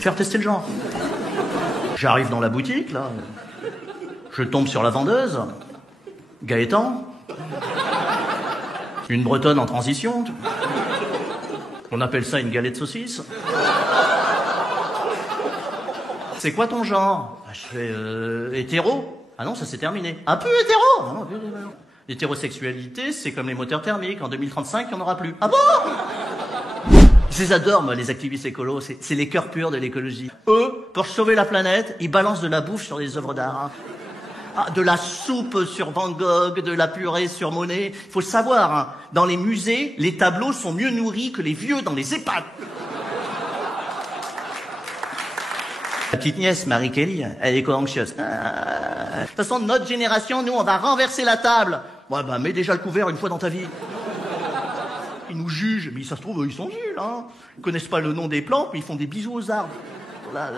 te faire tester le genre. J'arrive dans la boutique, là. Je tombe sur la vendeuse. Gaëtan. Une bretonne en transition. On appelle ça une galette saucisse. C'est quoi ton genre? Je fais hétéro. Ah non, ça c'est terminé. Un peu hétéro. Ah non, non. L'hétérosexualité, c'est comme les moteurs thermiques. En 2035, il n'y en aura plus. Ah bon? Je les adore, moi, les activistes écolos. C'est les cœurs purs de l'écologie. Eux, pour sauver la planète, ils balancent de la bouffe sur les œuvres d'art. Hein. Ah, de la soupe sur Van Gogh, de la purée sur Monet. Faut le savoir, hein. Dans les musées, les tableaux sont mieux nourris que les vieux dans les EHPAD. La petite nièce, Marie Kelly, elle est co-anxieuse. De toute façon, notre génération, nous, on va renverser la table. Ouais, bah, mets déjà le couvert une fois dans ta vie. Ils nous jugent, mais ça se trouve, ils sont nuls, hein. Ils connaissent pas le nom des plantes, mais ils font des bisous aux arbres. Là,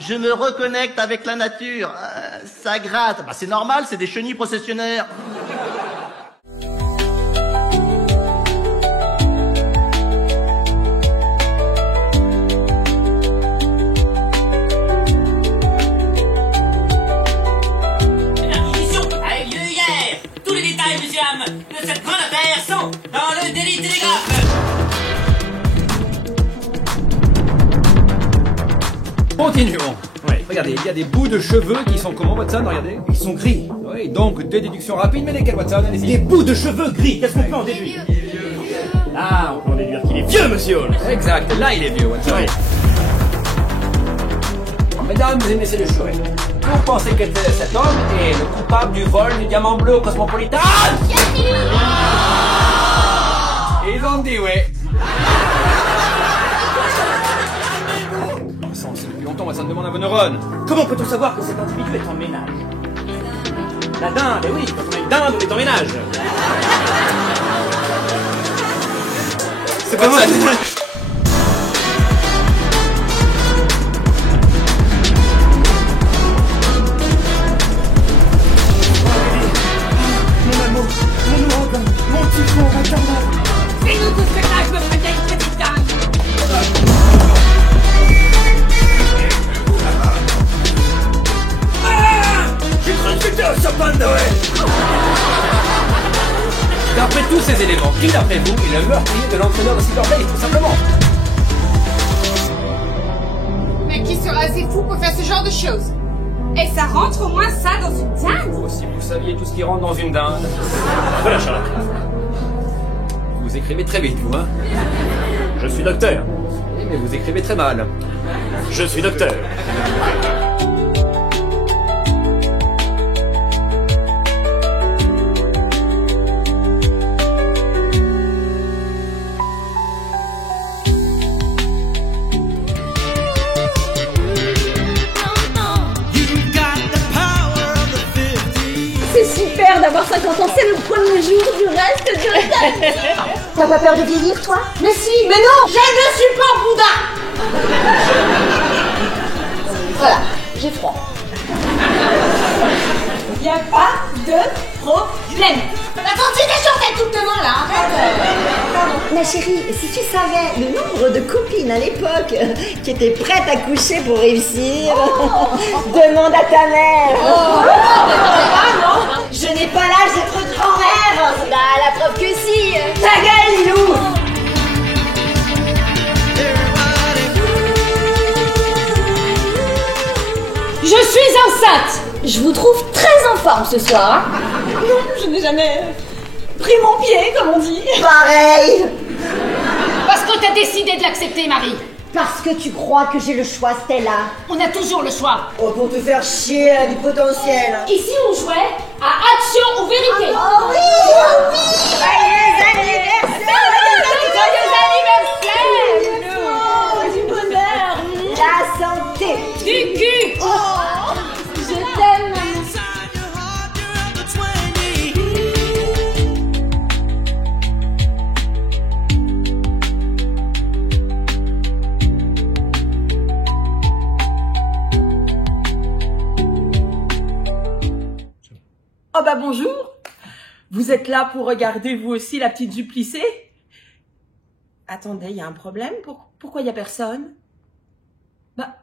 je me reconnecte avec la nature. Ça gratte. Bah, c'est normal, c'est des chenilles processionnaires. L'émission a eu lieu hier. Tous les détails, monsieur Ham, de cette grande affaire sont dans le Daily Telegraph. Continuons. Ouais. Regardez, il y a des bouts de cheveux qui sont comment, Watson? Regardez. Ils sont gris. Oui, donc des déductions rapides, mais lesquelles, Watson? Allez-y. Des bouts de cheveux gris. Qu'est-ce qu'on peut en déduire? Là, on peut en déduire qu'il est vieux, monsieur Holmes. Exact, là il est vieux, Watson. Oui. Mesdames et messieurs les jurés, vous pensez que cet homme est le coupable du vol du diamant bleu au Cosmopolitan? Ils ont dit oui. Depuis longtemps, Watson demande à vos neurones. Comment peut-on savoir que cet individu est en ménage? La dinde, eh oui, quand on est dinde, on est en ménage. C'est pas mal. Mon amour, mon ouragan, mon typhon maternel. C'est nous tout spectacle, me ferait une petite dame. J'ai cru que c'était un sapin de Noël. D'après tous ces éléments, qui d'après vous est le meurtrier de l'entraîneur de Silverblade, tout simplement? Mais qui sera assez fou pour faire ce genre de choses? Et ça rentre au moins ça dans une dinde? Oh, si vous saviez tout ce qui rentre dans une dinde. Voilà, Charlotte. Vous écrivez très vite, vous, hein? Je suis docteur. Oui, mais vous écrivez très mal. Je suis docteur. C'est super d'avoir 50 ans, c'est le premier jour du reste du reste. T'as pas peur de vieillir, toi? Mais si, mais non. Je ne suis pas Bouddha! Voilà, j'ai froid. Y a pas de problème. La continuation fait tout devant là, arrête. Ma chérie, si tu savais le nombre de copines à l'époque qui étaient prêtes à coucher pour réussir, demande à ta mère. Je n'ai pas l'âge d'être grand-mère. Bah, la preuve que si. Ta gueule, Lilou. Je suis enceinte. Je vous trouve très en forme ce soir. Non, je n'ai jamais pris mon pied, comme on dit. Pareil. Parce que t'as décidé de l'accepter, Marie. Parce que tu crois que j'ai le choix, Stella. On a toujours le choix. Oh, pour te faire chier, du potentiel. Ici, on jouait à action ou vérité. Oh oui, oh oui. Joyeux anniversaire. Du bonheur. La santé. Du cul. Je t'aime. Oh bah bonjour. Vous êtes là pour regarder vous aussi la petite Duplissé? Attendez, il y a un problème? Pourquoi il y a personne? Bah,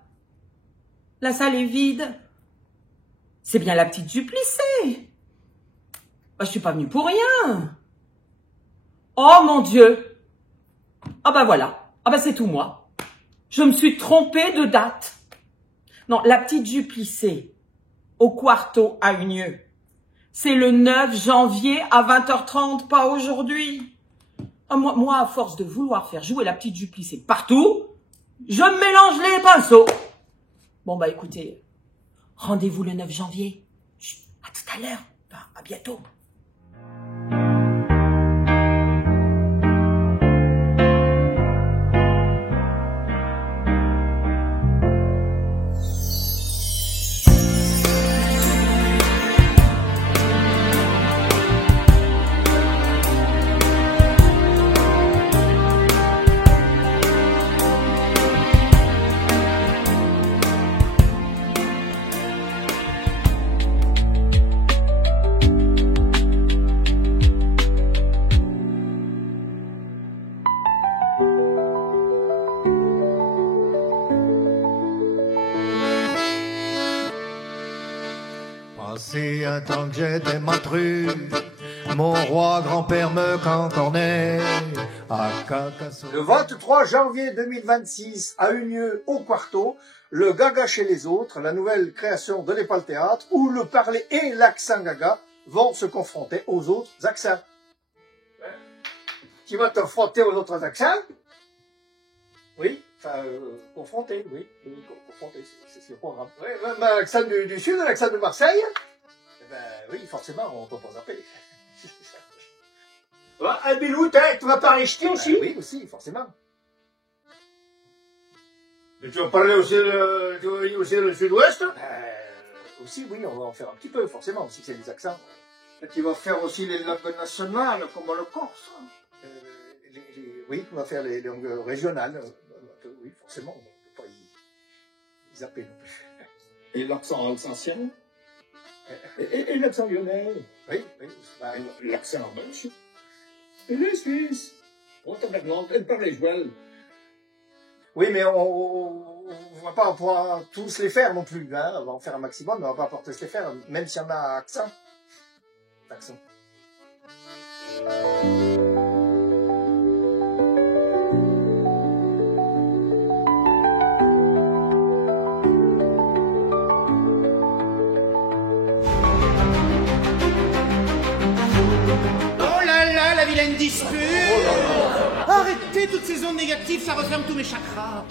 La salle est vide. C'est bien la petite Duplissé. Je suis pas venue pour rien. Oh mon Dieu. Ah ben voilà. Ah ben c'est tout moi. Je me suis trompée de date. Non, la petite Duplissé au Quarto à Unieux. C'est le 9 janvier à 20h30, pas aujourd'hui. Ah, moi, à force de vouloir faire jouer la petite Duplissé partout, je me mélange les pinceaux. Bon bah écoutez, rendez-vous le 9 janvier. Chut, à tout à l'heure. Enfin, à bientôt. Passé un temps que j'étais matru, mon roi grand-père me cancornait à Cacasso. Le 23 janvier 2026, à Unieux, au Quarto, le Gaga chez les autres, la nouvelle création de l'Épal Théâtre, où le parler et l'accent Gaga vont se confronter aux autres accents. Tu vas te frotter aux autres accents? Oui, enfin, confronter, oui, confronter, c'est le programme. Oui, même l'accent du Sud, l'accent de Marseille, eh ben, oui, forcément, on peut pas zapper. Un Bilou, tu vas parler ch'ti aussi? Oui, aussi, forcément. Et tu vas parler aussi le Sud-Ouest? Aussi, oui, on va en faire un petit peu, forcément, aussi, c'est des accents. Et tu vas faire aussi les langues nationales, comme le Corse. Oui, on va faire les langues régionales. Oui, forcément, on ne peut pas y zapper non plus. Et l'accent alsacien? Et l'accent lyonnais? Oui, oui. L'accent belge? Et les Suisses? Oh, tabarnak, elle parle joual. Oui, mais on va pas pouvoir tous les faire non plus. Hein. On va en faire un maximum, mais on va pas pouvoir tous les faire, même s'il y en a accent. Accent. Vilaine dispute. Arrêtez toutes ces ondes négatives, ça referme tous mes chakras.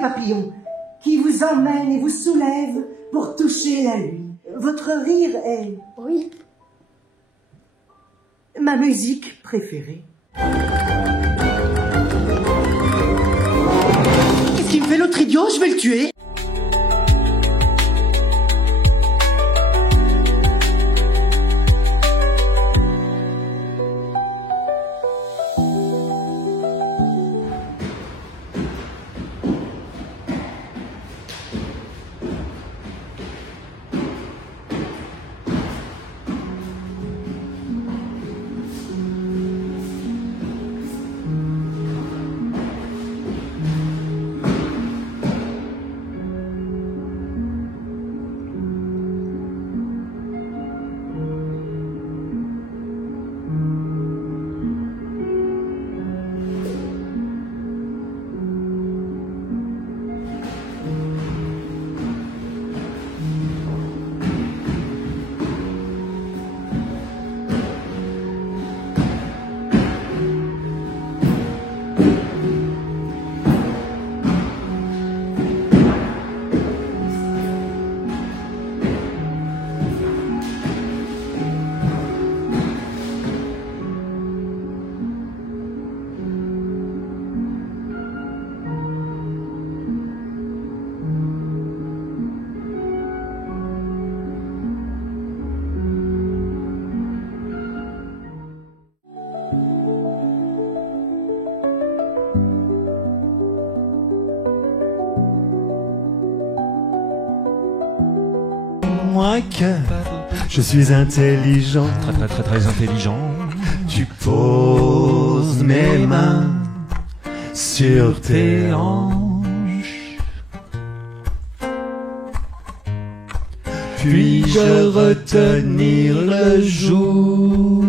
papillons qui vous emmène et vous soulève pour toucher la lune. Votre rire est... Oui. Ma musique préférée. Qu'est-ce qu'il me fait l'autre idiot? Je vais le tuer. Moi que je suis intelligent, très intelligent. Tu poses mes mains sur tes hanches, puis-je retenir le jour?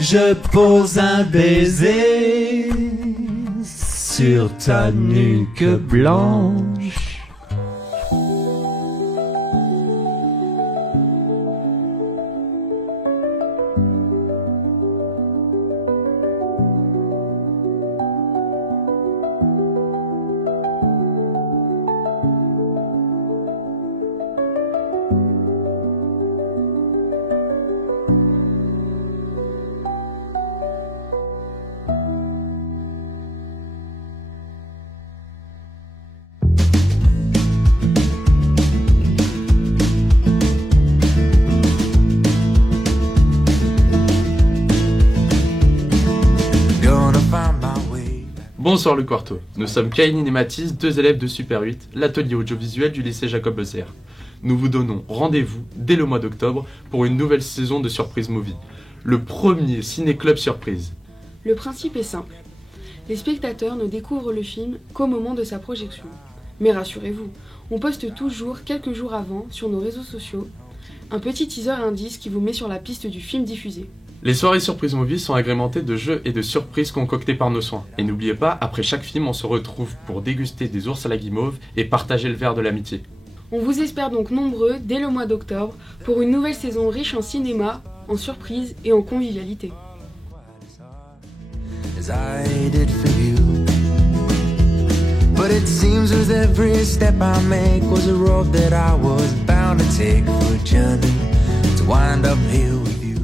Je pose un baiser sur ta nuque blanche. Bonsoir le Quarto, nous sommes Kailin et Mathis, deux élèves de Super 8, l'atelier audiovisuel du lycée Jacob Lozère. Nous vous donnons rendez-vous dès le mois d'octobre pour une nouvelle saison de Surprise Movie, le premier ciné-club surprise. Le principe est simple, les spectateurs ne découvrent le film qu'au moment de sa projection. Mais rassurez-vous, on poste toujours quelques jours avant sur nos réseaux sociaux un petit teaser indice qui vous met sur la piste du film diffusé. Les soirées Surprise Movie sont agrémentées de jeux et de surprises concoctées par nos soins. Et n'oubliez pas, après chaque film, on se retrouve pour déguster des ours à la guimauve et partager le verre de l'amitié. On vous espère donc nombreux dès le mois d'octobre pour une nouvelle saison riche en cinéma, en surprises et en convivialité. But it seems as every step I make was a road that I was bound to take for a journey to wind up here with you.